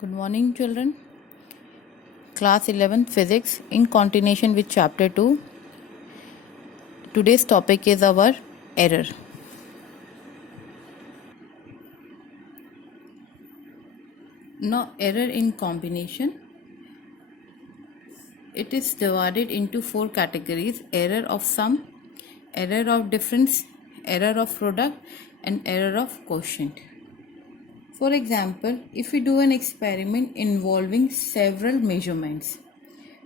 Good morning, children. Class 11 Physics in continuation with Chapter 2. Today's topic is our error. Now, error in combination. It is divided into 4 categories: error of sum, error of difference, error of product, and error of quotient. For example, if we do an experiment involving several measurements,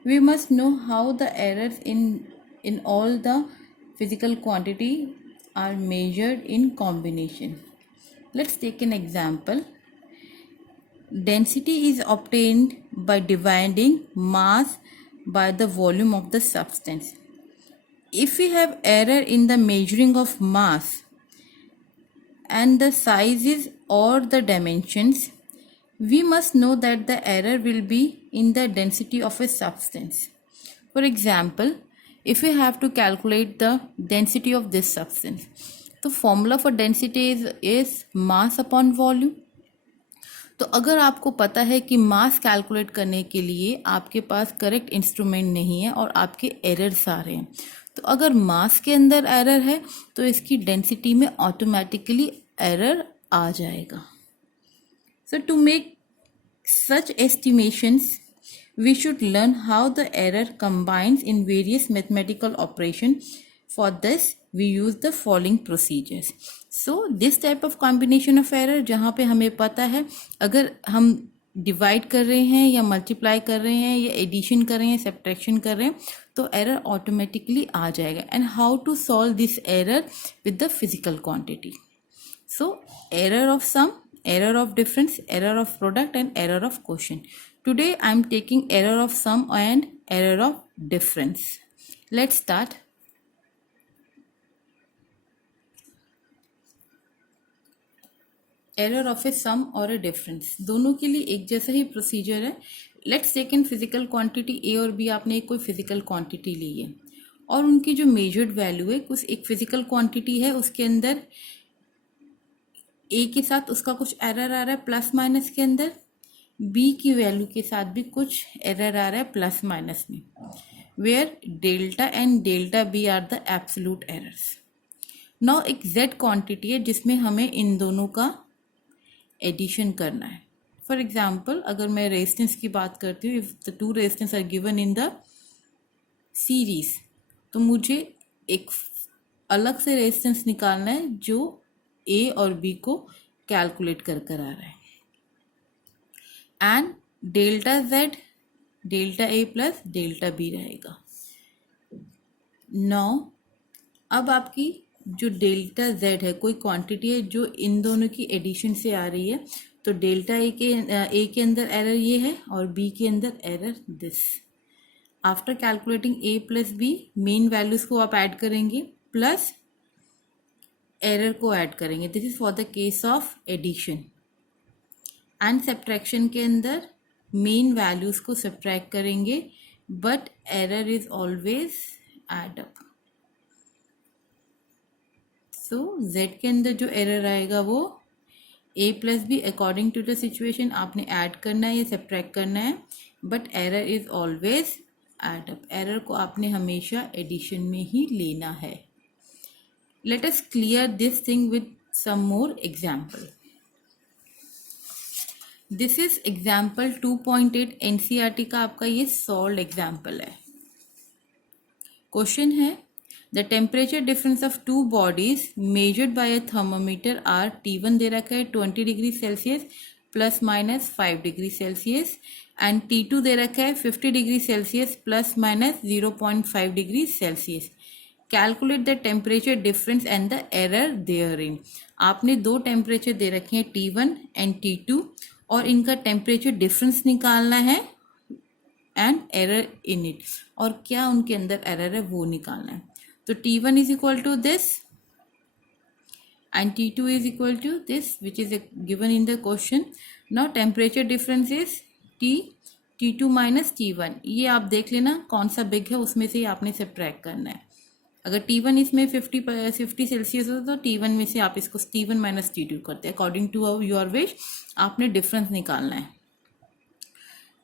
we must know how the errors in all the physical quantity are measured in combination. Let's take an example. Density is obtained by dividing mass by the volume of the substance. If we have error in the measuring of mass and the sizes or the dimensions, we must know that the error will be in the density of a substance. For example, if we have to calculate the density of this substance, the formula for density is mass upon volume. तो अगर आपको पता है कि mass calculate करने के लिए आपके पास करेक्ट इंस्ट्रूमेंट नहीं है और आपके एरर्स आ रहे हैं, तो अगर मास के अंदर एरर है तो इसकी डेंसिटी में ऑटोमेटिकली एरर आ जाएगा. So to make such estimations, we should learn how the error combines in various mathematical operations. For this, we use the following procedures. So, this type of combination of error, जहाँ पे हमें पता है अगर हम divide कर रहे हैं या मल्टीप्लाई कर रहे हैं या एडिशन कर रहे हैं, सब्ट्रैक्शन कर रहे हैं, तो एरर ऑटोमेटिकली आ जाएगा. And how to solve this error with the physical quantity. So, error of sum, error of difference, error of product, and error of quotient. Today I am taking error of sum and error of difference. Let's start. Error of a sum or a difference. दोनों के लिए एक जैसा ही procedure है. Let's take in physical quantity A और B. आपने एक कोई physical quantity ली है और उनकी जो measured value है, कुछ एक physical quantity है, उसके अंदर ए के साथ उसका कुछ एरर आ रहा है प्लस माइनस के अंदर, बी की वैल्यू के साथ भी कुछ एरर आ रहा है प्लस माइनस में, where delta and delta B are the absolute errors. Now एक जेड क्वांटिटी है जिसमें हमें इन दोनों का एडिशन करना है. फॉर एग्जांपल, अगर मैं रेजिस्टेंस की बात करती हूँ, if the two resistance R given in the series, तो मुझे एक अलग से रेजिस्टेंस निकालना है जो ए और बी को कैलकुलेट कर आ रहा है. And delta Z delta A plus delta B रहेगा. नौ अब आपकी जो डेल्टा जेड है कोई क्वांटिटी है जो इन दोनों की एडिशन से आ रही है, तो डेल्टा ए के अंदर एरर ये है और बी के अंदर error this. After calculating A plus B, main values को आप ऐड करेंगे प्लस एरर को ऐड करेंगे. This is for the case of addition. And subtraction के अंदर मेन वैल्यूज को सब्ट्रैक्ट करेंगे but error is always add up. So Z के अंदर जो एरर आएगा वो A plus B according to the situation आपने ऐड करना है या सब्ट्रैक्ट करना है, but error is always add up. Error को आपने हमेशा एडिशन में ही लेना है. Let us clear this thing with some more example. This is example 2.8 NCERT का आपका ये solved example है. Question है, the temperature difference of two bodies measured by a thermometer are T1 दे रखा है 20 degree Celsius plus minus 5 degree Celsius and T2 दे रखा है 50 degree Celsius plus minus 0.5 degree Celsius. Calculate the temperature difference and the error therein. आपने दो temperature दे रखे हैं T1 and T2 और इनका टेम्परेचर डिफरेंस निकालना है एंड एरर इन इट, और क्या उनके अंदर एरर है वो निकालना है. तो T1 is equal to this and T2 is equal to this which is given in the question. Now temperature difference is T2 minus T1. ये आप देख लेना कौन सा बिग है, उसमें से ही आपने सब्ट्रैक्ट करना है. अगर T1 इसमें 50 सेल्सियस हो तो T1 में से आप इसको T1 माइनस T2 करते हैं. अकॉर्डिंग टू योर विश आपने डिफरेंस निकालना है.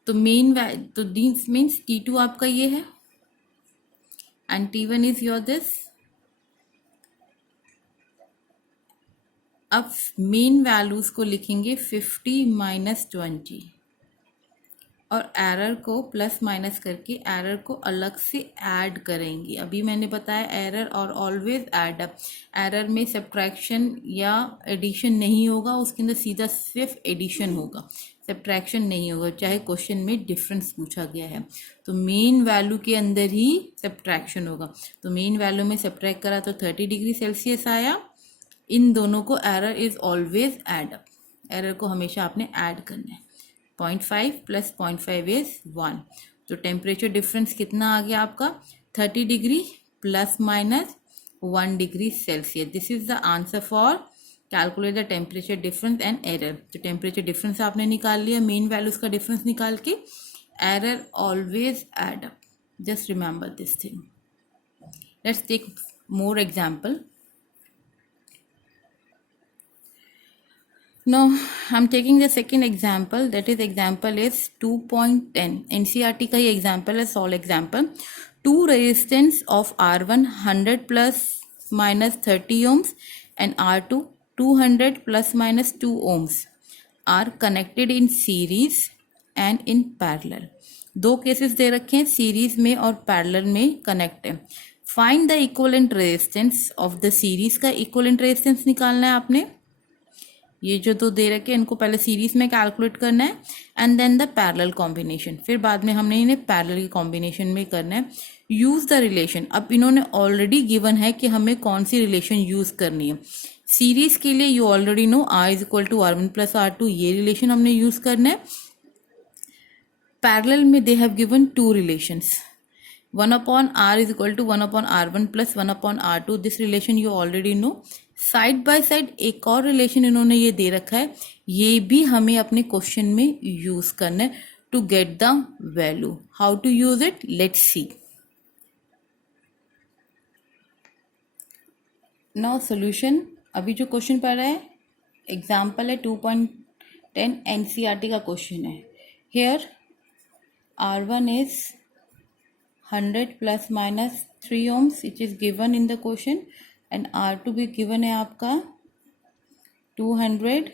तो तो दिस मीन्स T2 आपका ये है and T1 is your this. अब मेन वैल्यूज को लिखेंगे 50 माइनस 20 और एरर को प्लस माइनस करके एरर को अलग से ऐड करेंगे. अभी मैंने बताया एरर और ऑलवेज ऐड अप. एरर में सब्ट्रैक्शन या एडिशन नहीं होगा, उसके अंदर सीधा सिर्फ एडिशन होगा, सब्ट्रैक्शन नहीं होगा, चाहे क्वेश्चन में डिफरेंस पूछा गया है. तो मेन वैल्यू के अंदर ही सब्ट्रैक्शन होगा. तो मेन वैल्यू में सब्ट्रैक्ट करा तो 30 डिग्री सेल्सियस आया. इन दोनों को error is always add up. Error को हमेशा आपने ऐड करना है. 0.5 प्लस 0.5 इज 1. तो टेम्परेचर डिफरेंस कितना आ गया आपका 30 degree plus minus 1 degree Celsius. This is the answer for calculate the temperature difference and error. तो टेम्परेचर डिफरेंस आपने निकाल लिया, मेन वैल्यूज का डिफरेंस निकाल के. Error always add up. Just remember this thing. Let's take more example. Now I'm taking the second example, that is example is 2.10. NCERT का ही example है, solve example. Two resistance of R1 100 plus minus 30 ohms and R2 200 plus minus 2 ohms are connected in series and in parallel. दो cases they रखे हैं, series में और parallel में connect है. Find the equivalent resistance of the series. का equivalent resistance निकालना है आपने. ये जो दो दे रखे हैं इनको पहले सीरीज में कैलकुलेट करना है and then the parallel combination. फिर बाद में हमने इन्हें पैरेलल की कॉम्बिनेशन में करना है. Use the relation. अब इन्होंने ऑलरेडी गिवन है कि हमें कौन सी रिलेशन यूज करनी है. सीरीज के लिए you already know R is equal to R1 plus R2, ये रिलेशन हमने यूज करना है. पैरेलल में they have given two relations, 1 upon R is equal to 1 upon R1 plus 1 upon R2. This relation you already no. Side by side एक और relation इन्होंने ये दे रखा है, ये भी हमें अपने क्वेश्चन में यूज करना है to get the value. How to use it, let's see. Now solution. अभी जो क्वेश्चन पढ़ रहा है एग्जाम्पल है 2.10 NCERT का क्वेश्चन है. Here R1 is 100 plus minus 3 ohms which is given in the question and R2 भी given है आपका 200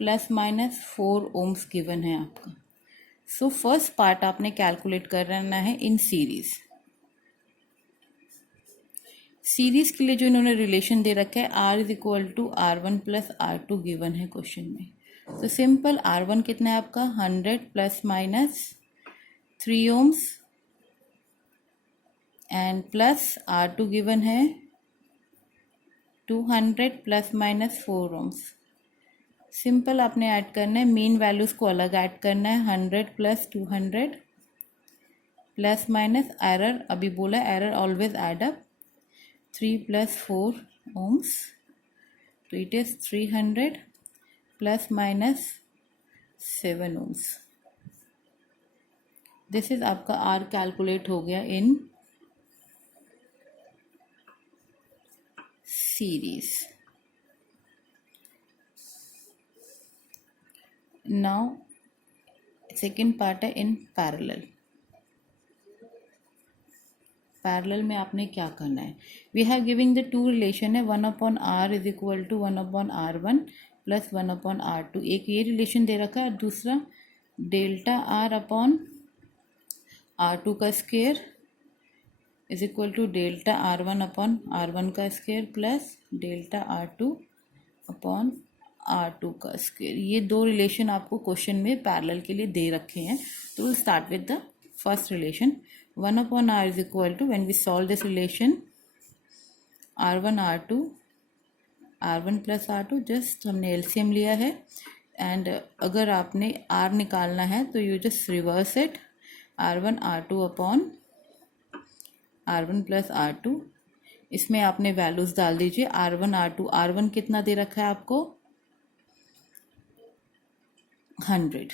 plus minus 4 ohms given है आपका. सो फर्स्ट पार्ट आपने कैलकुलेट करना है इन सीरीज. सीरीज के लिए जो इन्होंने रिलेशन दे रखा है R is equal to R1 plus R2 given है क्वेश्चन में. तो सिंपल R1 कितना है आपका 100 plus minus 3 ohms and plus R2 given है 200 प्लस माइनस 4 ohms. सिंपल आपने ऐड करना है, मेन वैल्यूज को अलग ऐड करना है. 100 प्लस 200 प्लस माइनस एरर, अभी बोला error always add up. 3 plus 4 ohms, तो it is 300 plus minus 7 ohms. This is आपका आर कैलकुलेट हो गया in series. Now second part है इन पैरेलल. पैरेलल में आपने क्या करना है, we have giving the two relation है 1 upon R is equal to 1 upon R1 plus 1 upon R2. एक ये रिलेशन दे रखा है, दूसरा डेल्टा R अपॉन R2 का square is equal to delta R1 upon R1 का square plus delta R2 upon R2 का square. ये दो रिलेशन आपको क्वेश्चन में पैरेलल के लिए दे रखे हैं. तो will start with the first relation. 1 upon R is equal to, when we solve this relation, R1 R2 R1 plus R2, just हमने LCM लिया है. एंड अगर आपने R निकालना है तो you just reverse it, R1 R2 upon R1 plus R2. इसमें आपने वैल्यूज डाल दीजिए. R1 R2, R1 कितना दे रखा है आपको 100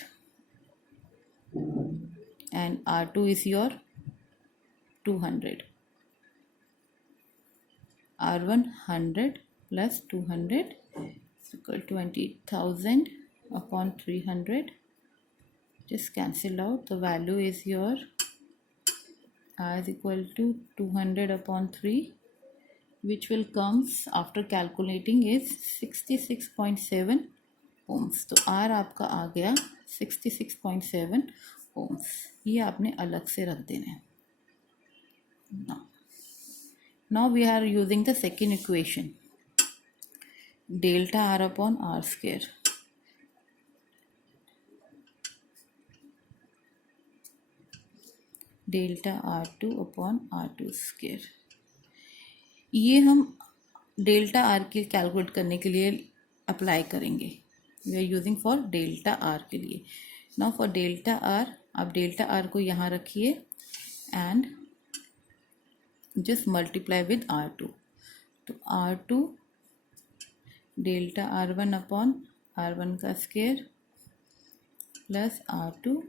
and R2 is your 200. R1 100 plus 200 is equal to 20,000 upon 300 just cancel out. The value is your R is equal to 200 upon 3, which will comes after calculating is 66.7 ohms. तो R आपका आ गया 66.7 ohms. ये आपने अलग से रख देना है. Now we are using the second equation, delta R upon R square. Delta R2 upon R2 square. ये हम डेल्टा R के कैलकुलेट करने के लिए अप्लाई करेंगे. We are using for delta R के लिए. नाउ फॉर डेल्टा R, आप डेल्टा R को यहाँ रखिए and just multiply with R2. तो R2 delta R1 upon R1 का square plus R2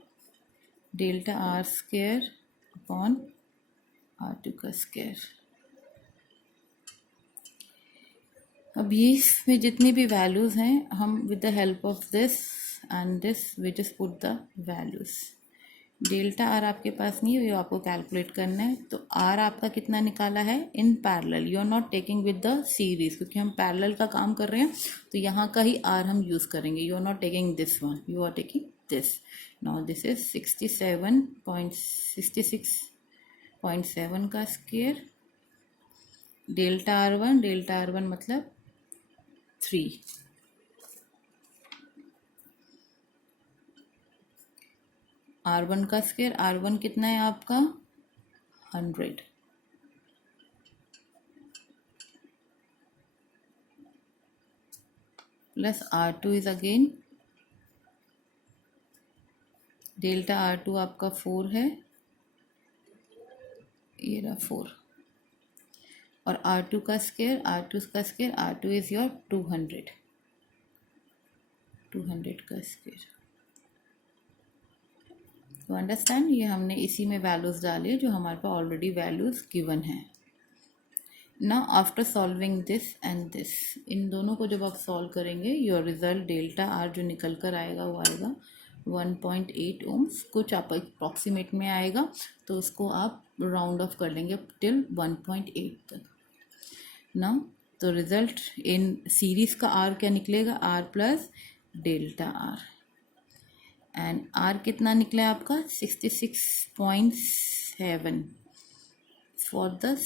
delta R square upon R2 का स्क्वायर. अब ये इसमें जितनी भी वैल्यूज़ हैं हम with the help of this and this we just put the values. Delta R आपके पास नहीं है, ये आपको कैलकुलेट करना है. तो R आपका कितना निकाला है in parallel. You are not taking with the series, क्योंकि हम पैरेलल का काम कर रहे हैं तो यहाँ का ही R हम यूज़ करेंगे. You are not taking this one, you are taking this. Now this is 66.7 का स्क्वायर. डेल्टा R1 मतलब 3. R1 का स्क्वायर, R1 कितना है आपका 100 plus R2 is again delta R2 आपका 4 है, ये रहा 4 और R2 का स्क्वायर R2 इज योर 200 का स्क्वायर. तो अंडरस्टैंड, ये हमने इसी में वैल्यूज़ डाली है जो हमारे पास ऑलरेडी वैल्यूज़ गिवन है. Now after solving this and this, इन दोनों को जब आप सॉल्व करेंगे योर रिजल्ट डेल्टा R जो निकल कर आएगा वो आएगा 1.8 ohms. कुछ आप अप्रॉक्सीमेट में आएगा तो उसको आप राउंड ऑफ कर लेंगे टिल 1.8 तक. ना तो रिजल्ट इन सीरीज का R क्या निकलेगा, R plus delta R. And R कितना निकला है आपका 66.7 फॉर द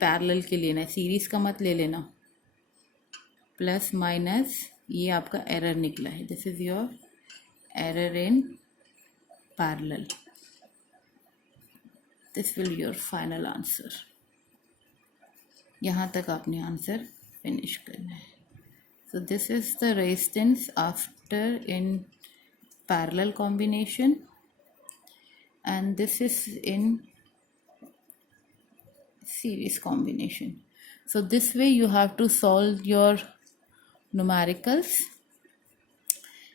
पैरेलल के लेना है, सीरीज का मत ले लेना. प्लस माइनस ये आपका एरर निकला है. This is your error in parallel. This will your final answer. यहाँ तक आपने आंसर फिनिश करना है. So this is the resistance after in parallel combination and this is in series combination. So this way you have to solve your numericals.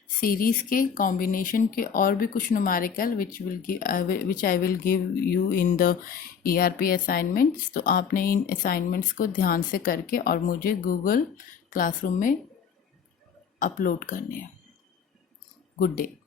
Series के combination के और भी कुछ numerical which I will give you in the ERP assignments. तो आपने इन assignments को ध्यान से करके और मुझे गूगल क्लासरूम में अपलोड करने हैं. Good day.